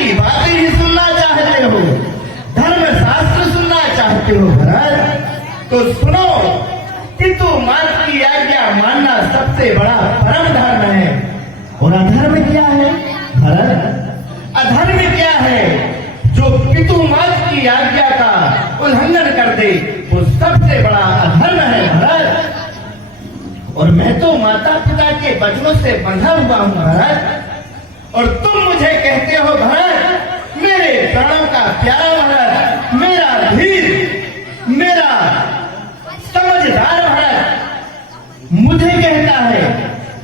की बातें ही सुनना चाहते हो, धर्म शास्त्र सुनना चाहते हो भरत, तो सुनो। पितु माता की आज्ञा मानना सबसे बड़ा परम धर्म है। और अधर्म क्या है भरत? अधर्म क्या है? जो पितु माता की आज्ञा का उल्लंघन कर दे वो सबसे बड़ा अधर्म है भरत। और मैं तो माता पिता के वचनों से बंधा हुआ हूं भरत, और तुम मुझे कहते हो भरत, मेरे प्राणों का प्यारा भरत, मेरा धीर, मेरा समझदार भरत मुझे कहता है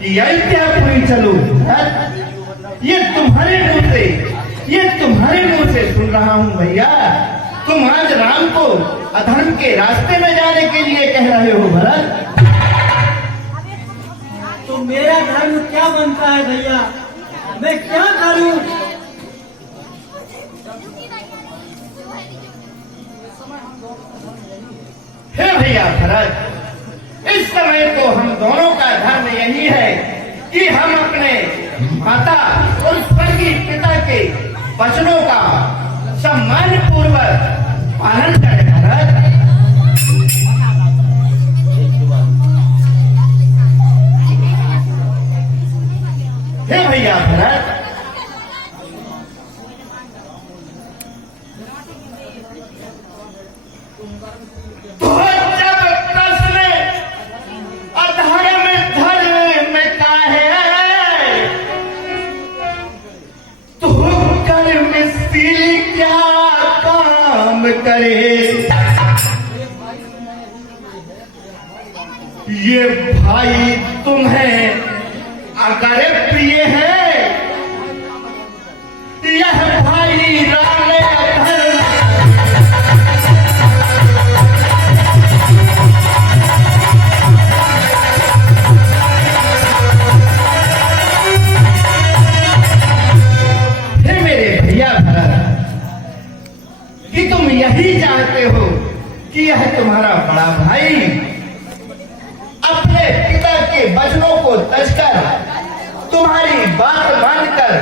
कि अयोध्यापुरी चलो भरत। ये तुम्हारे मुंह से सुन रहा हूं भैया। तुम आज राम को अधर्म के रास्ते में जाने के लिए कह रहे हो भरत। तो मेरा धर्म क्या बनता है भैया? मैं क्या करूं? हे भैया भरत, इस समय तो हम दोनों का धर्म यही है कि हम अपने माता और स्वर्गीय पिता के वचनों का सम्मान पूर्वक पालन करें भरत। हे भैया भरत, तो जब प्रश्न अधर्म धर्म का है, तो कर्मशील क्या काम करे? ये भाई तुम्हें अगर प्रिय है, यह भाई राम अधर्म। हे मेरे भैया भरत, कि तुम यही चाहते हो कि यह तुम्हारा बड़ा भाई अपने पिता के वचनों को तजकर तुम्हारी बात मानकर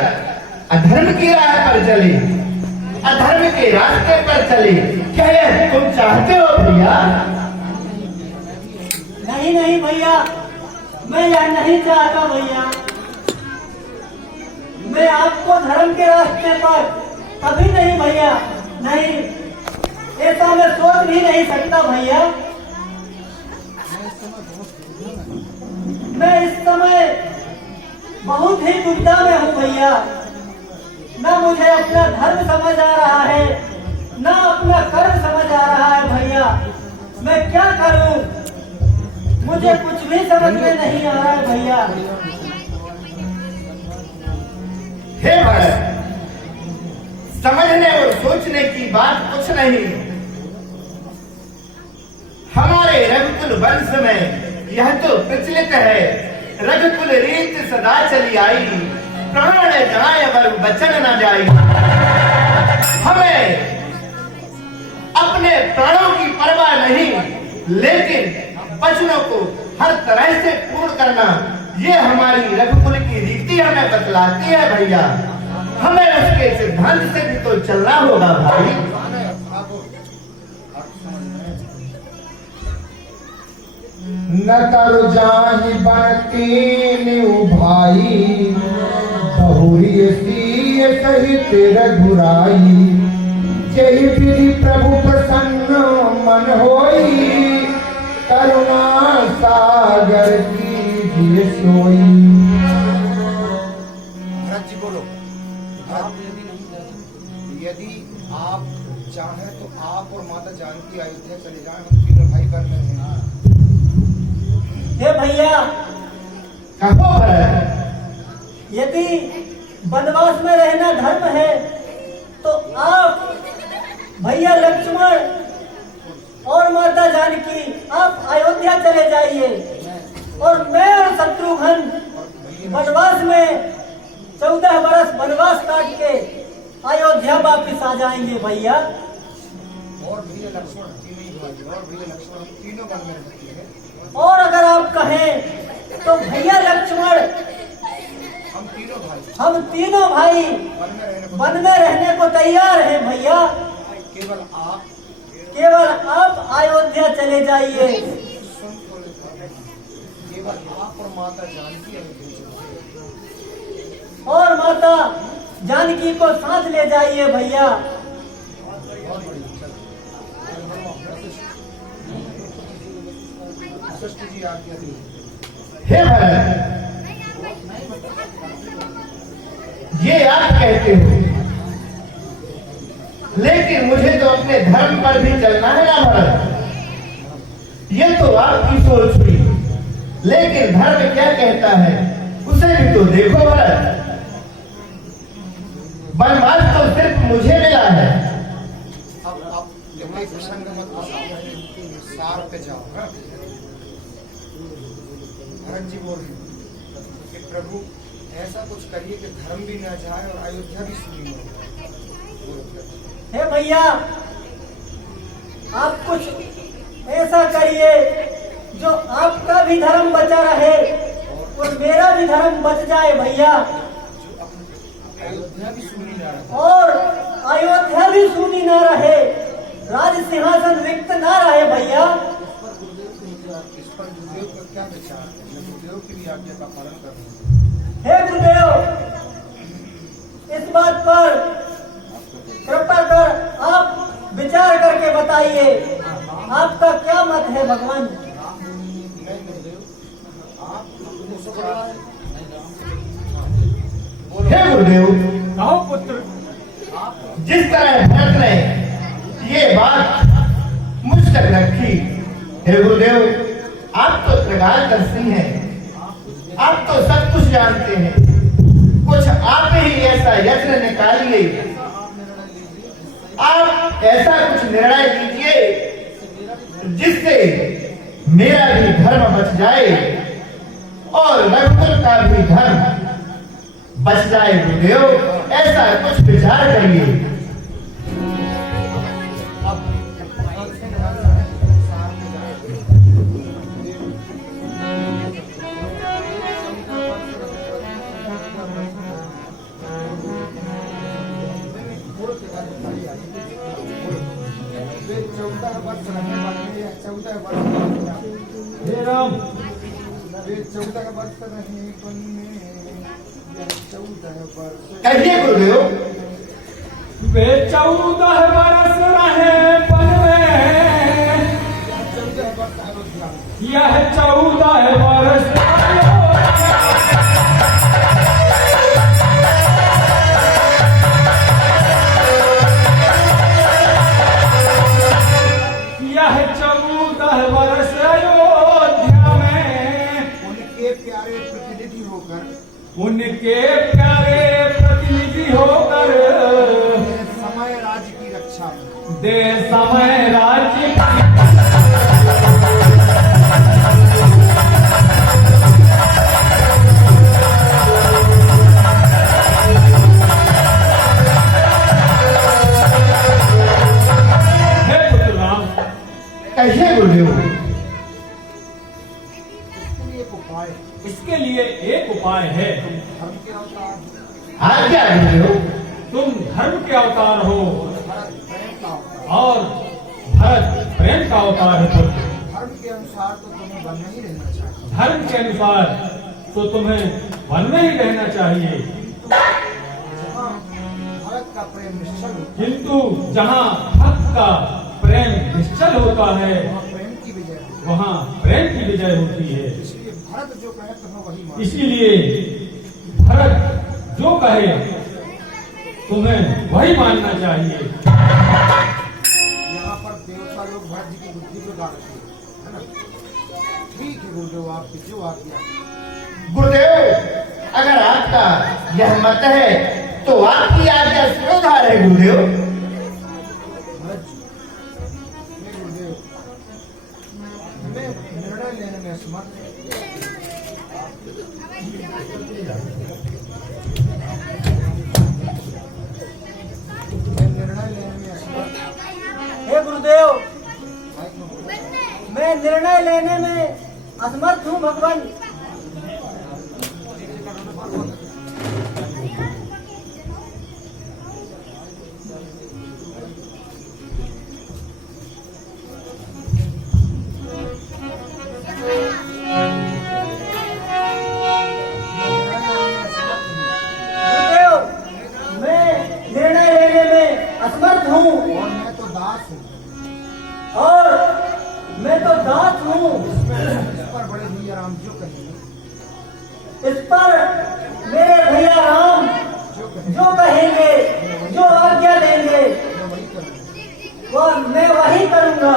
अधर्म की राह पर चले, अधर्म के रास्ते पर चले। क्या यह तुम चाहते हो भैया? नहीं भैया, मैं यह नहीं चाहता भैया। मैं आपको धर्म के रास्ते पर कभी नहीं भैया, नहीं, ऐसा मैं सोच भी नहीं सकता भैया। मैं इस समय बहुत ही दुविधा में हूँ भैया। न मुझे अपना धर्म समझ आ रहा है, न अपना कर्म समझ आ रहा है भैया। मैं क्या करूँ? मुझे कुछ भी समझ में नहीं आ रहा है भैया। हे भरत, समझने और सोचने की बात कुछ नहीं। हमारे रघुकुल वंश में यह तो प्रचलित है, रघुकुल रीत सदा चली आई, प्राण जाए वर बचन न जाई। हमें अपने प्राणों की परवाह नहीं, लेकिन वचनों को हर तरह से पूर्ण करना, ये हमारी रघुकुल की रीति हमें बतलाती है भैया। हमें उसके सिद्धांत से भी तो चलना होगा भाई। न कर जाहि बनती भाई, बहुरी सीय सहित रघुराई। जय विधि प्रभु प्रसन्न मन होई, करुणा सागर की सोई। जी बोलो। यदि आप चाहें तो आप और माता जानकी अयोध्या चले जाएं, हम तीनों भाई बन रहे हैं। हे भैया, कहो भरत, यदि वनवास में रहना धर्म है तो आप भैया लक्ष्मण और माता जानकी आप अयोध्या चले जाइए, और मैं और शत्रुघ्न वनवास में 14 बरस वनवास काट के अयोध्या वापिस आ जाएंगे भैया। और भैया लक्ष्मण तीनों बन में रहते हैं। और अगर आप कहें तो भैया लक्ष्मण हम तीनों भाई वन में रहने वन में रहने को तैयार हैं भैया। केवल आप अयोध्या चले जाइए। सुन तो लेता, केवल आप और माता जानकी अयोध्या चले। और माता जानकी को साथ ले जाइए भैया। बहुत बढ़िया, चल वशिष्ठ जी आज्ञा दी। हे भरत, ये आप कहते हो, लेकिन मुझे तो अपने धर्म पर भी चलना है ना भरत। ये तो आपकी सोच हुई, लेकिन धर्म क्या कहता है उसे भी तो देखो भरत। वनवास तो सिर्फ मुझे मिला है। अब कोई प्रसंग मत बताओ, सार पे जाओ। हाँ? भरत जी बोल रहे कि प्रभु ऐसा कुछ करिए कि धर्म भी न जाए और अयोध्या भी सुनी न हो। हे भैया, आप कुछ ऐसा करिए जो आपका भी धर्म बचा रहे और मेरा भी धर्म बच जाए भैया। अयोध्या भी सुनी न रहे। और अयोध्या भी सूनी न रहे, राज सिंहासन रिक्त न रहे भैया। इस पर गुरुदेव का क्या विचार है? मैं गुरुदेव की भी आज्ञा का पालन करूँ। हे गुरुदेव, इस बात पर कृपा कर आप विचार करके बताइए, आपका क्या मत है भगवान? नहीं गुरुदेव, आप मुझसे हे गुरुदेव, कहो पुत्र। जिस तरह भरत ने ये बात मुझ तक रखी, हे गुरुदेव, आप तो प्रगाढ़दर्शी हैं, आप तो सब कुछ जानते हैं। कुछ आप ही ऐसा यत्न निकालिए, आप ऐसा कुछ निर्णय लीजिए जिससे मेरा भी धर्म बच जाए और रघुकुल का भी धर्म बच जाए। गुरुदेव, ऐसा कुछ विचार करिए। वे 14 वर्ष रहने वाले हैं, 14 वर्ष। हे राम, वे 14 वर्ष रहे वन में, 14 वर्ष। कहिए गुरुदेव। वे 14 बरस रहे वन में, 14 वर्ष अयोध्या में। यह 14 बरस यह 14 बरस अयोध्या में उनके प्यारे प्रतिनिधि होकर, उनके प्यारे प्रतिनिधि होकर समय राज्य की रक्षा में, दे समय राज्य हे पुत्र राम, कहिए गुरुदेव। इसके लिए एक उपाय है। धर्म के अवतार, आज्ञा गुरुदेव। तुम धर्म के अवतार हो भरत प्रेम का अवतार। और भरत प्रेम का अवतार है पुत्र। धर्म के अनुसार तो तुम्हें वन में ही रहना चाहिए, धर्म के अनुसार तो तुम्हें वन में ही रहना चाहिए, जहाँ भरत का प्रेम निश्चल हो, किंतु जहाँ भक्त का प्रेम निश्चल होता है वहाँ प्रेम की विजय हो। वहाँ प्रेम की विजय होती है। इसलिए भरत जो कहे तुम्हें वही मानो। इसीलिए भरत जो कहे तुम्हें वही मानना चाहिए। यहाँ पर देवता लोग भरत जी की बुद्धि को गाड़ते हैं, है ना? ठीक है गुरुदेव, आपकी जो आज्ञा। गुरुदेव, अगर आपका यह मत है तो आपकी आज्ञा सिरोधार है गुरुदेव। भरत जी, हे गुरुदेव, मैं निर्णय लेने में असमर्थ हूँ। मैं निर्णय लेने में असमर्थ हूँ। हे गुरुदेव, माइक में बोलो। मैं निर्णय लेने में असमर्थ हूँ भगवान। कहेंगे, जो आज्ञा देंगे मैं वही करूँगा। वह मैं वही करूंगा।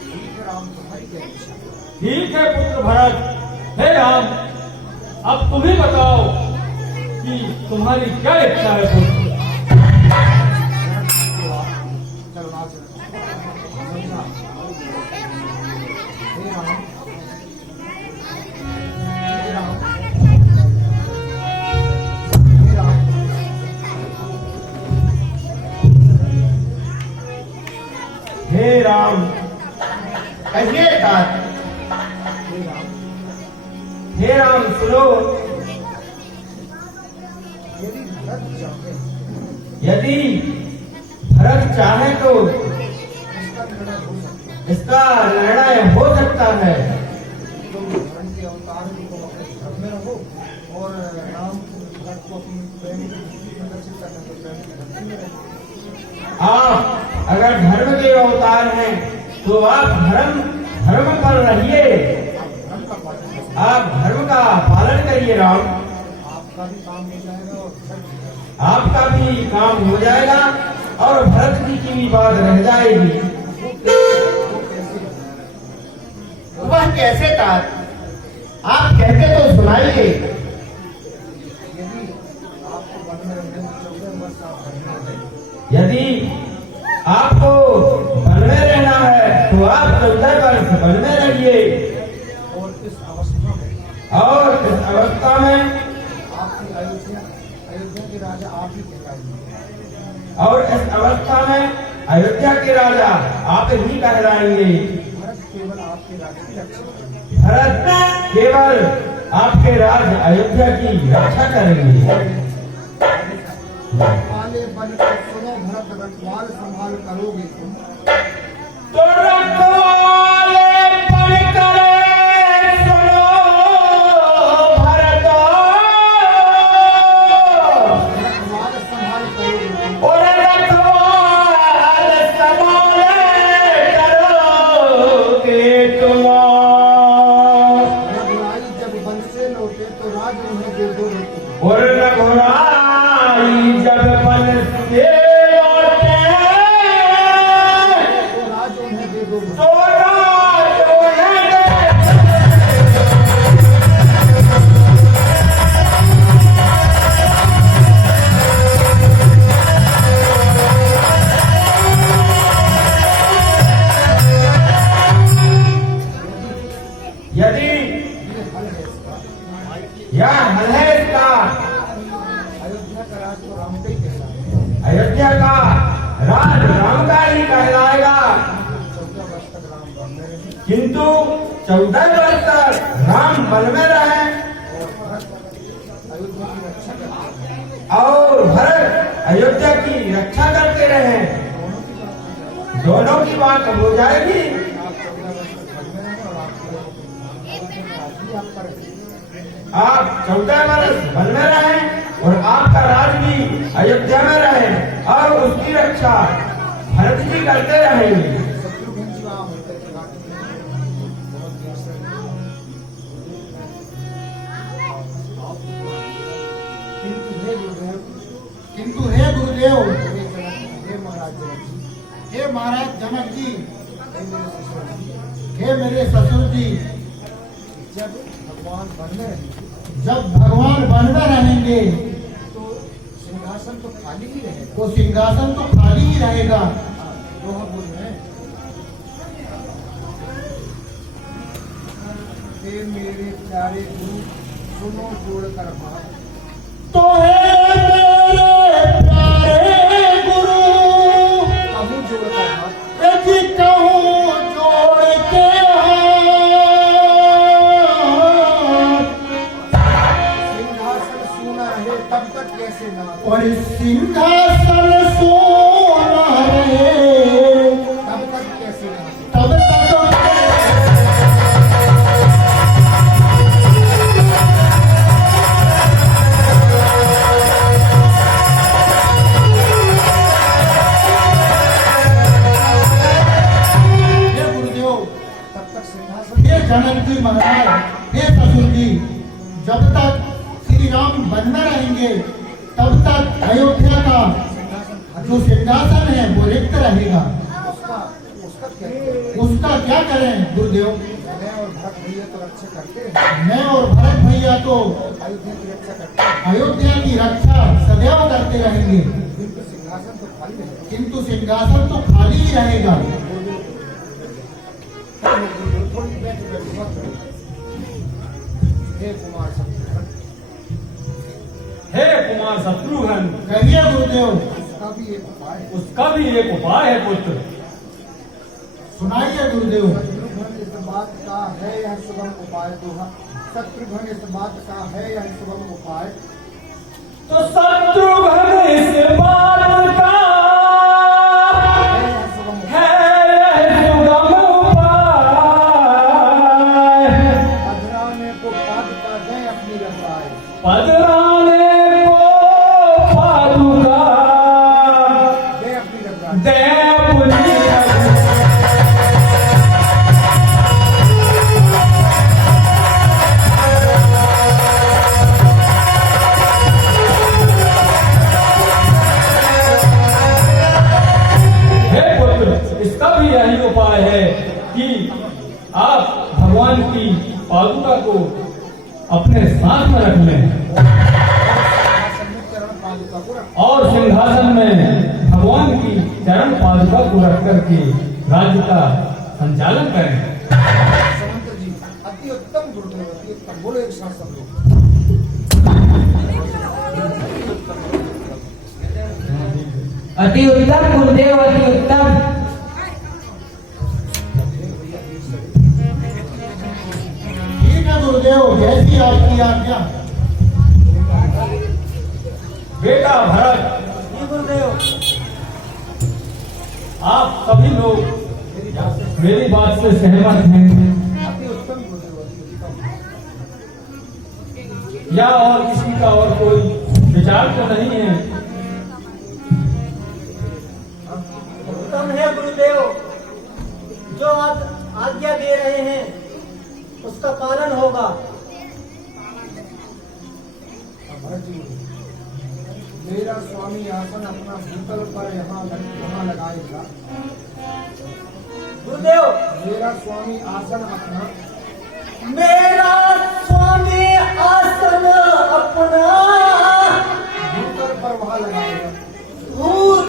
ठीक है राम, तुम्हारी क्या इच्छा? ठीक है पुत्र भरत। हे राम, अब तुम ही बताओ कि तुम्हारी क्या इच्छा है पुत्र। चलो ना चलो। हे राम, हे राम, हे राम, हे राम, कहिए तात। हे राम, हे राम सुनो, यदि भरत चाहे यदि भरत चाहे तो इसका निर्णय हो सकता है। इसका निर्णय हो सकता है। तुम धर्म के अवतार को तुम अपने घर में रहो और राम भरत को अपनी प्रेम प्रदर्शित करने को प्रेम की भक्ति में रहो। आप अगर धर्म के अवतार हैं तो आप धर्म पर रहिए, धर्म का पालन करो। आप धर्म का पालन करिए राम। आपका भी काम हो जाएगा और भरत आपका भी काम हो जाएगा और भरत जी की भी बात रह जाएगी। वो कैसे वह कैसे तात? आप कहते तो सुनाइए। यदि आपको वन में रहने में 14 वर्ष आप घर में रहे, यदि आपको वन में रहना है तो आप 14 वर्ष वन में रहिए और इस अवस्था में और इस अवस्था में आपकी अयोध्या के राजा आप ही कहलाएंगे। और इस अवस्था में अयोध्या के राजा आप ही कहलाएंगे। भरत केवल आपके राज्य की रक्षा करेंगे। भरत केवल आपके राज्य अयोध्या की रक्षा करेंगे। पाले बन कर सुनो भरत, रखवाल संभाल करोगे तुम। तो रखवाले बनकर सुनो भरत, रखवाल संभाल करोगे तुम। और रखवाल संभाल करोगे तुम। रघुराई जब वन से लौटे तो राज उन्हें दे दो रोटी। और रघुराई जब वन से लौटे तो राज उन्हें दे दो रोटी। तो राज उन्हें दे। यदि ये हल है इसका। यह हल है इसका, अयोध्या का राज तो राम का ही कहलाएगा। अयोध्या का राज राम का ही कहलाएगा। 14 वर्ष तक राम वन में रहे किंतु 14 वर्ष तक राम वन में रहे और भरत अयोध्या की रक्षा करते हैं। और भरत अयोध्या की रक्षा करते रहे। दोनों की बात हो जाएगी। आप 14 वर्ष तक घर में रहे और आपको अयोध्या का राज भी आपका रहे। आप 14 वर्ष वन में रहे और आपका राज भी अयोध्या में रहे और उसकी रक्षा भरत जी करते रहेंगे। शत्रुघ्न जी वहाँ होकर के घाटी में बहुत देर से किंतु हे गुरुदेव, हे महाराज जनक जी, हे महाराज जनक जी, हे मेरे ससुर जी, हे मेरे ससुर जी, जब भगवान वन में रहेंगे जब भगवान वन में रहेंगे तो सिंहासन तो खाली ही रहेगा। तो सिंहासन तो खाली ही रहेगा। दोहा बोल रहे हैं, हे मेरे प्यारे गुरु, सुनो जोड़कर बात। तो हे मेरे प्यारे गुरु, कहूँ जोड़कर हाथ, यदि कहूँ जोड़ के सिंहासन सूना रहे तब तक कैसे ना, और सिंहासन सोना रहे तब तक कैसे ना। तब तक हे गुरुदेव, तब तक सिंहासन हे जनक जी महाराज, हे ससुर जी, जब तक श्री राम वन में रहेंगे तब तक का जो सिंहासन है वो रिक्त रहेगा। उसका उसका क्या उसका क्या करें गुरुदेव? मैं और भरत भैया तो रक्षा करते हैं, मैं और भरत भैया तो अयोध्या की रक्षा करते हैं, अयोध्या की रक्षा सदैव करते रहेंगे, किंतु सिंहासन तो खाली रहेगा। किंतु सिंहासन तो खाली ही रहेगा। थोड़ी बैठ मत करो। हे कुमार शत्रुघ्न, हे कुमार शत्रुघ्न, कहिए गुरुदेव, उसका भी एक उपाय है। उसका भी एक उपाय है पुत्र। सुनाइए गुरुदेव। शत्रुघ्न इस बात का है यह सुगम उपाय दोहा। शत्रुघ्न इस बात का है यह सुगम उपाय। तो शत्रुघ्न इस बात का है यह सुगम उपाय। है यह सुगम उपाय। पधराने को पादुका दें अपनी रसाय। पधराने को पादुका दें अपनी रसाय। दे अपनी इसका भी यही उपाय है कि आप भगवान की पादुका को अपने साथ में रख लें चरण पादुका को रख। और सिंहासन में भगवान की चरण पादुका को रख करके राज्य का संचालन करें। समंत जी अति उत्तम गुरुदेव, अति उत्तम। बोलो एक साथ सब लोग। अति उत्तम गुरुदेव, अति उत्तम। ठीक है गुरुदेव, जैसी आपकी आज्ञा। बेटा भरत, जी गुरुदेव। आप सभी लोग मेरी बात से सहमत हैं अति उत्तम गुरुदेव, अति उत्तम। या और किसी का और कोई विचार तो नहीं है? उत्तम है गुरुदेव, जो आप आज्ञा दे रहे हैं उसका पालन होगा। भरत जी, मेरा स्वामी आसन अपना भूतल पर यहाँ लगाएगा। गुरुदेव, मेरा स्वामी आसन अपना मेरा